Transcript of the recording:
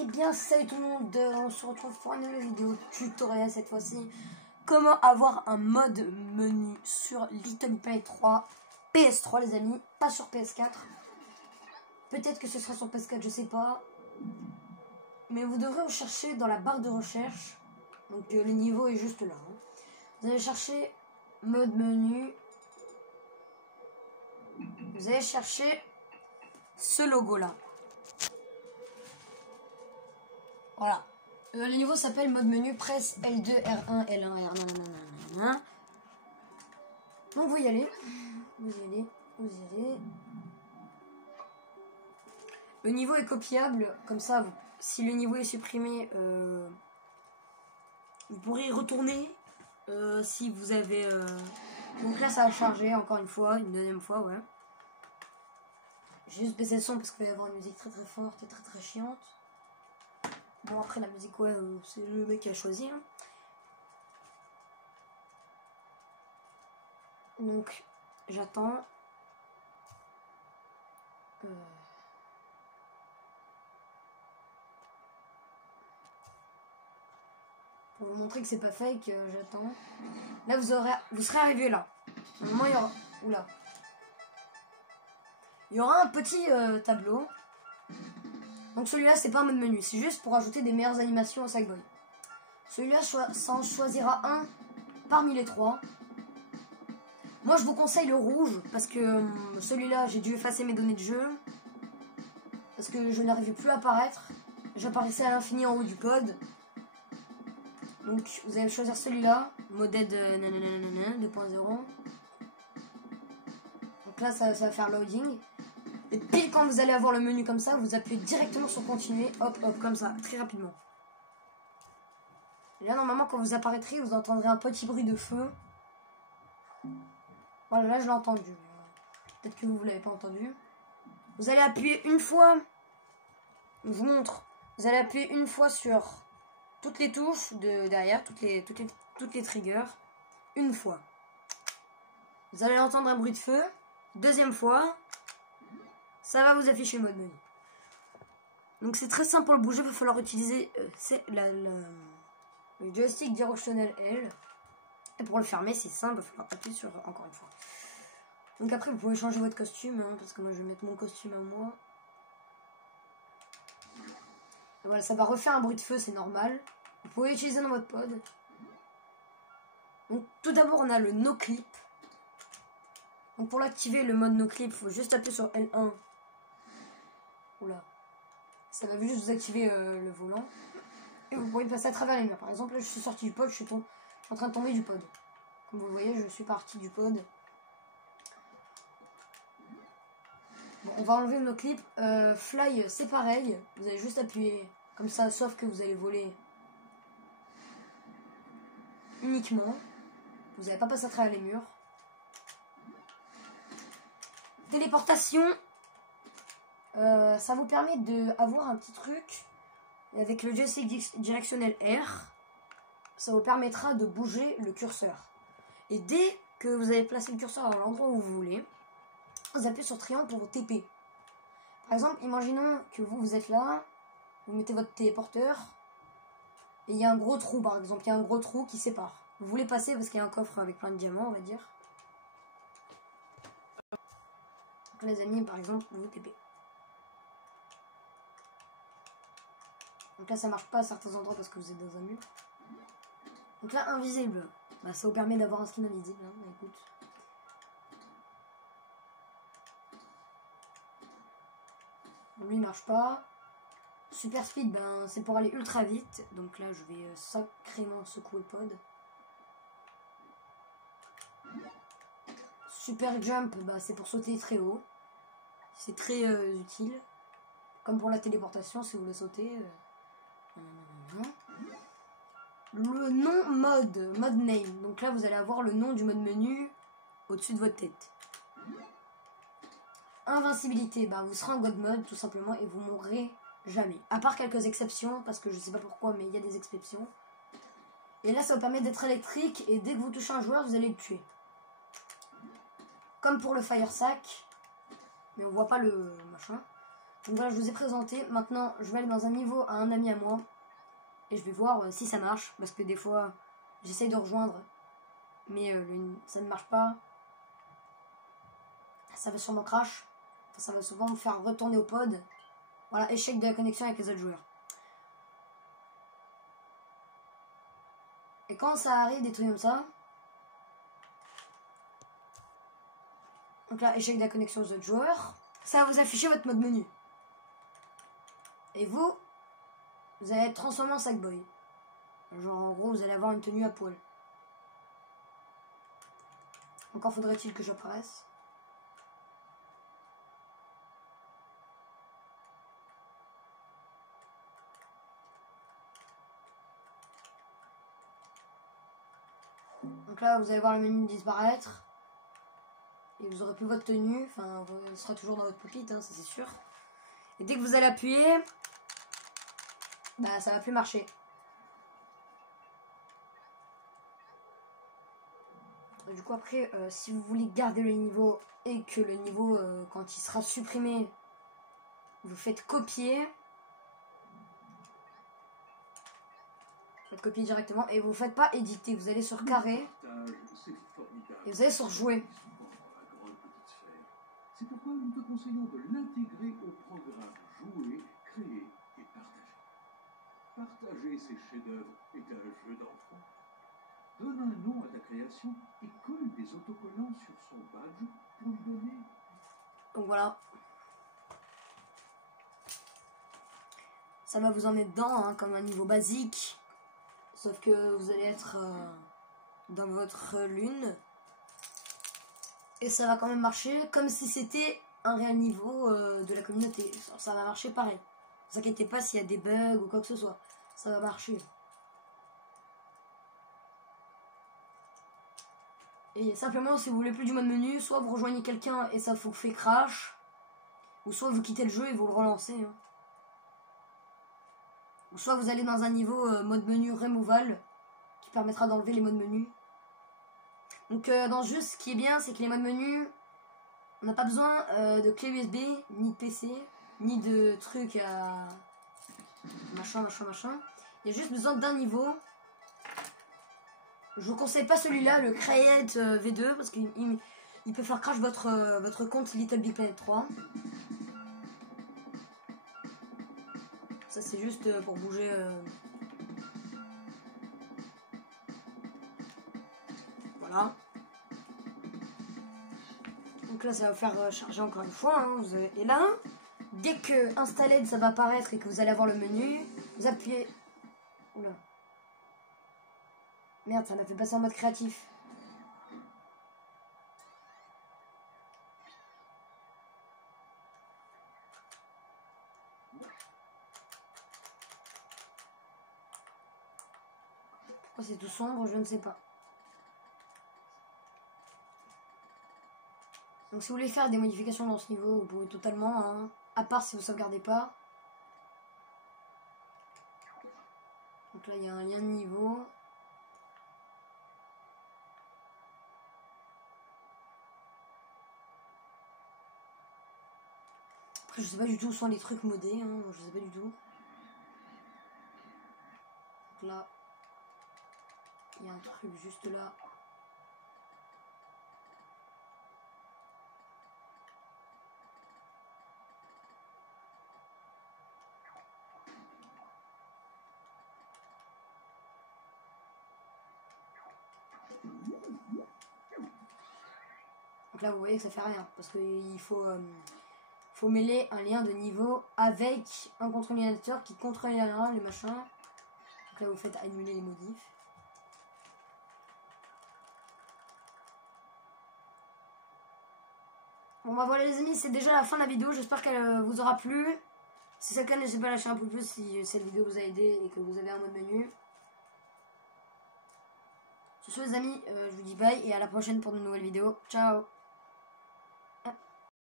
Eh bien, salut tout le monde, on se retrouve pour une nouvelle vidéo tutoriel cette fois-ci. Comment avoir un mode menu sur Little Play 3 PS3 les amis, pas sur PS4. Peut-être que ce sera sur PS4, je sais pas. Mais vous devrez rechercher dans la barre de recherche. Donc le niveau est juste là. Vous allez chercher mode menu. Vous allez chercher ce logo là. Voilà. Le niveau s'appelle mode menu, presse L2, R1, L1, R1, donc vous y allez. Vous y allez. Vous y allez. Le niveau est copiable. Comme ça, si le niveau est supprimé, vous pourrez y retourner. Si vous avez... Donc là, ça a chargé encore une fois, une deuxième fois, ouais. J'ai juste baissé le son parce qu'il va y avoir une musique très très forte et très très chiante. Bon, après la musique, ouais, c'est le mec qui a choisi. Hein. Donc, j'attends. Pour vous montrer que c'est pas fake, j'attends. Là, vous serez arrivé là. Normalement, il y aura... Oula. Il y aura un petit tableau. Donc celui-là, c'est pas un mode menu, c'est juste pour ajouter des meilleures animations au Sackboy. Celui-là, ça en choisira un parmi les trois. Moi, je vous conseille le rouge, parce que celui-là, j'ai dû effacer mes données de jeu. Parce que je n'arrivais plus à apparaître. J'apparaissais à l'infini en haut du pod. Donc, vous allez choisir celui-là, Moded 2.0. Donc là, ça va faire loading. Et pile quand vous allez avoir le menu comme ça, vous appuyez directement sur continuer, hop, hop, comme ça, très rapidement. Et là, normalement, quand vous apparaîtrez, vous entendrez un petit bruit de feu. Voilà, là, je l'ai entendu. Peut-être que vous ne l'avez pas entendu. Vous allez appuyer une fois. Je vous montre. Vous allez appuyer une fois sur toutes les touches de derrière, toutes les triggers. Une fois. Vous allez entendre un bruit de feu. Deuxième fois. Ça va vous afficher le mode menu. Donc c'est très simple pour le bouger, il va falloir utiliser le joystick directionnel L. Et pour le fermer, c'est simple, il va falloir appuyer sur encore une fois. Donc après, vous pouvez changer votre costume, hein, parce que moi je vais mettre mon costume à moi. Et voilà, ça va refaire un bruit de feu, c'est normal. Vous pouvez l'utiliser dans votre pod. Donc tout d'abord, on a le no clip. Donc pour l'activer, le mode no clip, il faut juste appuyer sur L1. Oula, ça va juste vous activer le volant. Et vous pouvez passer à travers les murs. Par exemple, là je suis sorti du pod, je suis en train de tomber du pod. Comme vous le voyez, je suis parti du pod. Bon, on va enlever nos clips. Fly, c'est pareil. Vous allez juste appuyer comme ça, sauf que vous allez voler uniquement. Vous n'allez pas passer à travers les murs. Téléportation. Ça vous permet d'avoir un petit truc avec le joystick directionnel R. Ça vous permettra de bouger le curseur. Et dès que vous avez placé le curseur à l'endroit où vous voulez, vous appuyez sur triangle pour vous TP. Par exemple, imaginons que vous êtes là, vous mettez votre téléporteur, et il y a un gros trou par exemple, il y a un gros trou qui sépare. Vous voulez passer parce qu'il y a un coffre avec plein de diamants, on va dire. Donc, les amis, par exemple, vous TP. Donc là, ça marche pas à certains endroits parce que vous êtes dans un mur. Donc là, invisible. Bah, ça vous permet d'avoir un skin invisible. Hein. Bah, écoute. Lui, il marche pas. Super speed, ben, c'est pour aller ultra vite. Donc là, je vais sacrément secouer le pod. Super jump, bah, c'est pour sauter très haut. C'est très utile. Comme pour la téléportation, si vous voulez sauter. Le nom mode name. Donc là, vous allez avoir le nom du mode menu au-dessus de votre tête. Invincibilité, bah, vous serez en God mode tout simplement et vous mourrez jamais. À part quelques exceptions, parce que je sais pas pourquoi, mais il y a des exceptions. Et là, ça vous permet d'être électrique et dès que vous touchez un joueur, vous allez le tuer. Comme pour le fire sack, mais on voit pas le machin. Donc voilà, je vous ai présenté. Maintenant, je vais aller dans un niveau à un ami à moi. Et je vais voir si ça marche. Parce que des fois, j'essaye de rejoindre. Mais ça ne marche pas. Ça va sûrement crash. Enfin, ça va souvent me faire retourner au pod. Voilà, échec de la connexion avec les autres joueurs. Et quand ça arrive, des trucs comme ça. Donc là, échec de la connexion aux autres joueurs. Ça va vous afficher votre mode menu. Et vous allez être transformé en Sackboy. Genre en gros, vous allez avoir une tenue à poil. Encore faudrait-il que j'apparaisse. Donc là, vous allez voir le menu disparaître. Et vous aurez plus votre tenue. Enfin, vous serez toujours dans votre pocket, hein, ça c'est sûr. Et dès que vous allez appuyer, bah ça va plus marcher. Et du coup après, si vous voulez garder le niveau et que le niveau, quand il sera supprimé, vous faites copier. Vous faites copier directement et vous ne faites pas éditer. Vous allez sur carré et vous allez sur jouer. C'est pourquoi nous te conseillons de l'intégrer au programme Jouer, Créer et Partager. Partager ces chefs-d'œuvre est un jeu d'enfant. Donne un nom à ta création et colle des autocollants sur son badge pour lui donner. Donc voilà. Ça va vous emmener dedans, hein, comme un niveau basique. Sauf que vous allez être dans votre lune. Et ça va quand même marcher comme si c'était un réel niveau de la communauté. Ça va marcher pareil. Ne vous inquiétez pas s'il y a des bugs ou quoi que ce soit. Ça va marcher. Et simplement, si vous voulez plus du mode menu, soit vous rejoignez quelqu'un et ça vous fait crash. Ou soit vous quittez le jeu et vous le relancez. Hein. Ou soit vous allez dans un niveau mode menu removal qui permettra d'enlever les modes menu. Donc dans ce jeu, ce qui est bien, c'est que les modes menu, on n'a pas besoin de clé USB, ni de PC, ni de trucs à machin. Il y a juste besoin d'un niveau. Je vous conseille pas celui-là, le Create V2, parce qu'il peut faire crash votre compte Little Big Planet 3. Ça c'est juste pour bouger. Voilà. Donc là, ça va vous faire charger encore une fois. Hein. Et là, dès que Installed, ça va apparaître et que vous allez avoir le menu, vous appuyez. Oula. Merde, ça m'a fait passer en mode créatif. Pourquoi c'est tout sombre, je ne sais pas. Donc si vous voulez faire des modifications dans ce niveau, vous pouvez totalement, hein, à part si vous ne sauvegardez pas. Donc là il y a un lien de niveau. Après je sais pas du tout où sont les trucs modés, hein, je sais pas du tout. Donc là, il y a un truc juste là. Donc là vous voyez que ça fait rien parce qu'il faut mêler un lien de niveau avec un contrôle-animateur qui contrôle les machins. Donc là vous faites annuler les modifs. Bon bah voilà les amis, c'est déjà la fin de la vidéo, j'espère qu'elle vous aura plu. Si c'est le cas, n'hésitez pas à lâcher un pouce bleu si cette vidéo vous a aidé et que vous avez un mode menu. Sur ce les amis, je vous dis bye et à la prochaine pour de nouvelles vidéos. Ciao.